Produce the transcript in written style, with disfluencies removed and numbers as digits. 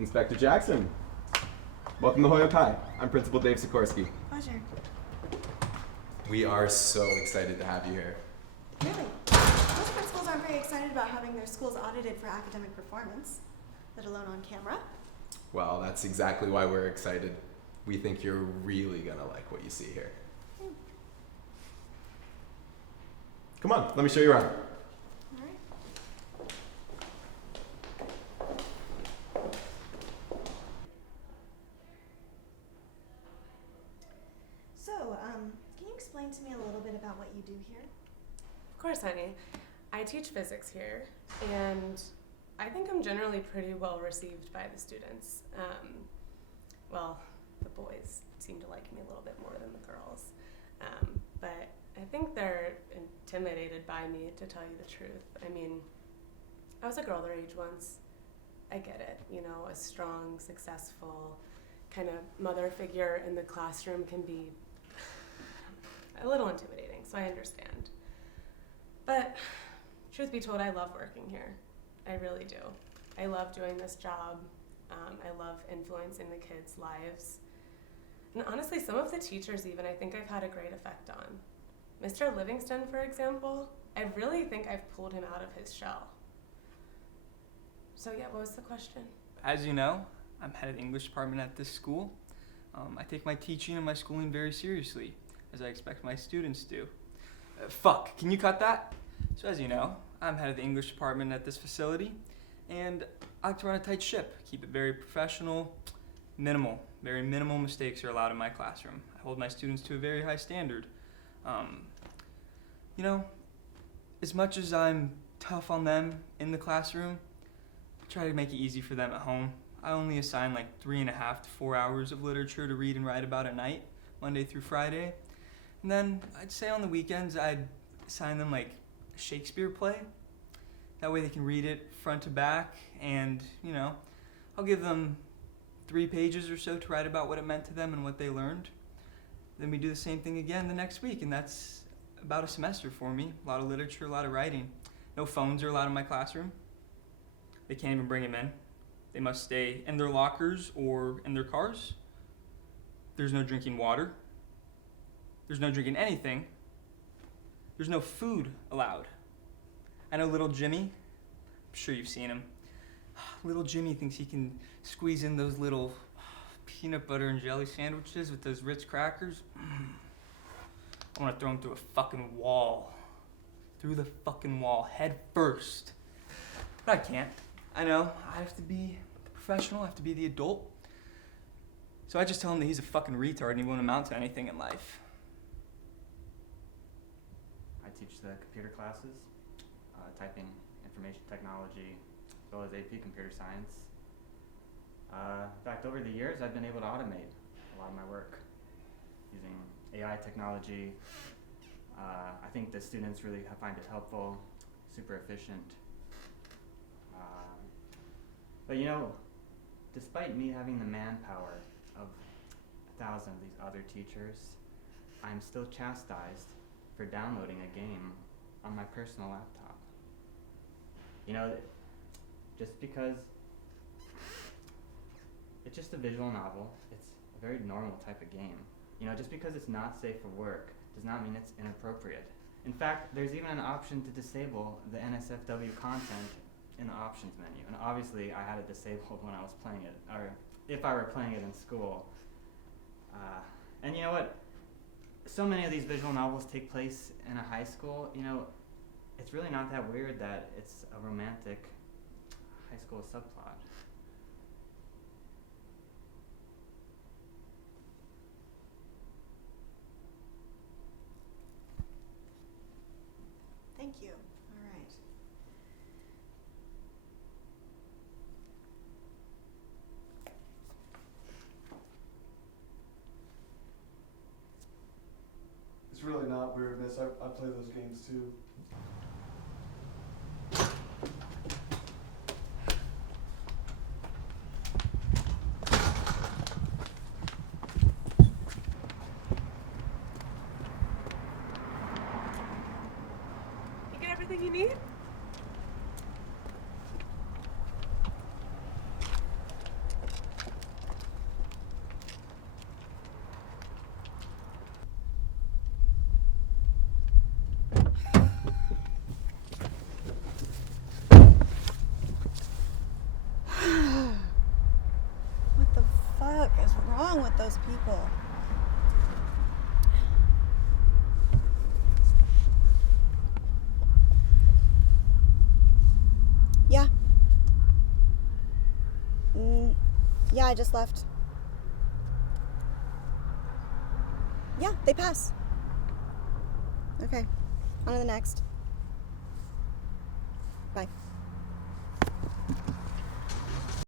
Inspector Jackson. Welcome to Holyoak. I'm Principal Dave Sikorsky. Pleasure. We are so excited to have you here. Really? Most principals aren't very excited about having their schools audited for academic performance, let alone on camera. Well, that's exactly why we're excited. We think you're really gonna like what you see here. Come on, let me show you around. All right. So, can you explain to me a little bit about what you do here? Of course, honey. I teach physics here, and I think I'm generally pretty well received by the students. Well, the boys seem to like me a little bit more than the girls. But I think they're intimidated by me, to tell you the truth. I mean, I was a girl their age once. I get it, you know, a strong, successful kind of mother figure in the classroom can be a little intimidating, so I understand. But truth be told, I love working here. I really do. I love doing this job. I love influencing the kids' lives. And honestly, some of the teachers even, I think I've had a great effect on. Mr. Livingston, for example, I really think I've pulled him out of his shell. So yeah, what was the question? As you know, I'm head of the English department at this school. I take my teaching and my schooling very seriously, as I expect my students do. Fuck, can you cut that? So as you know, I'm head of the English department at this facility, and I like to run a tight ship, keep it very professional, very minimal mistakes are allowed in my classroom. I hold my students to a very high standard. You know, as much as I'm tough on them in the classroom, I try to make it easy for them at home. I only assign like 3.5 to 4 hours of literature to read and write about a night, Monday through Friday. And then I'd say on the weekends I'd assign them like a Shakespeare play. That way they can read it front to back, and you know, I'll give them 3 pages or so to write about what it meant to them and what they learned. Then we do the same thing again the next week, and that's about a semester for me. A lot of literature, a lot of writing. No phones are allowed in my classroom. They can't even bring them in. They must stay in their lockers or in their cars. There's no drinking water. There's no drinking anything. There's no food allowed. I know little Jimmy, I'm sure you've seen him. Little Jimmy thinks he can squeeze in those little peanut butter and jelly sandwiches with those Ritz crackers. I want to throw him through a fucking wall. Through the fucking wall, head first. But I can't. I know, I have to be the professional, I have to be the adult. So I just tell him that he's a fucking retard and he won't amount to anything in life. I teach the computer classes, typing, information technology, as well as AP computer science. In fact, over the years, I've been able to automate a lot of my work using AI technology. I think the students really find it helpful, super efficient. But you know, despite me having the manpower of 1,000 of these other teachers, I'm still chastised for downloading a game on my personal laptop. You know, just because it's just a visual novel, it's a very normal type of game. You know, just because it's not safe for work does not mean it's inappropriate. In fact, there's even an option to disable the NSFW content in the options menu. And obviously I had it disabled when I was playing it, or if I were playing it in school. And you know what? So many of these visual novels take place in a high school. You know, it's really not that weird that it's a romantic high school subplot. Thank you. All right. It's really not weird, miss. I play those games too. You get everything you need? with those people. Yeah. Yeah, I just left. Yeah, they pass. Okay, on to the next. Bye.